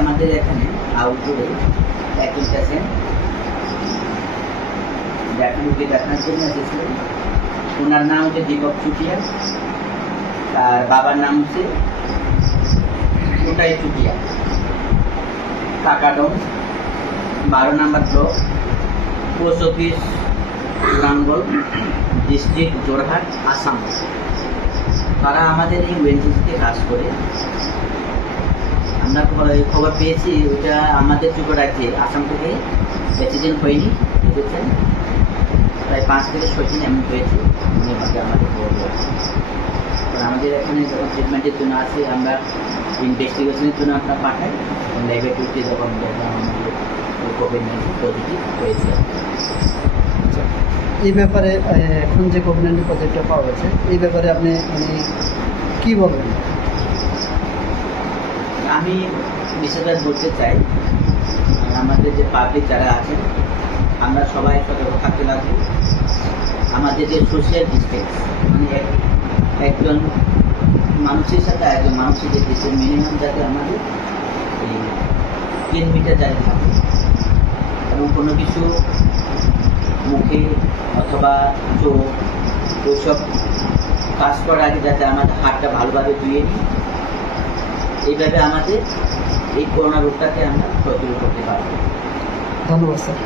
আমাদের এখানে আউটডোরে একজন পেশেন্ট রোগী দেখানোর জন্য এসেছিলেন। ওনার নাম হচ্ছে দীপক চুটিয়া, আর বাবার নাম হচ্ছে ওটাই Chutia, Kakadong 12 number block, post office Ramgarh, district Jorhat, Assam. তারা আমাদের এই ওএনজিসিতে কাজ করে। আমরা খবর পেয়েছি ওইটা আমাদের চুপে রাখছে আসাম থেকে বেশি দিন হয়নি, বুঝেছেন, প্রায় 5 থেকে 6 দিন এমন হয়েছে। উনিভাবে আমাদের খবর রয়েছে। আমাদের এখানে যখন ট্রিটমেন্টের জন্য আসে আমরা ইনভেস্টিগেশনের জন্য আমরা পাঠাই, ল্যাবরেটরিতে যখন আমাদের কোভিড-19 পজিটিভ হয়েছে। এই ব্যাপারে এখন যে কোভিড-19 পজিটিভটা পাওয়া গেছে, এই ব্যাপারে আপনি কী বলবেন? আমি বিশেষভাবে বলতে চাই, আমাদের যে পাবলিক যারা আছেন আমরা সবাই সতর্ক থাকতে লাগবে। আমাদের যে সোশ্যাল ডিস্টেন্স, মানে একজন মানুষের সাথে একজন মানুষের যে ডিস্টেন্স মিনিমাম যাতে আমাদের 3 মিটার যাতে থাকে, এবং কোনো কিছু মুখে অথবা চোখ ওইসব কাজ করার আগে যাতে আমাদের হাতটা ভালোভাবে ধুয়ে নিই। এইভাবে আমাদের এই করোনা রোগটাকে আমরা প্রতিরোধ করতে পারবো। ধন্যবাদ স্যার।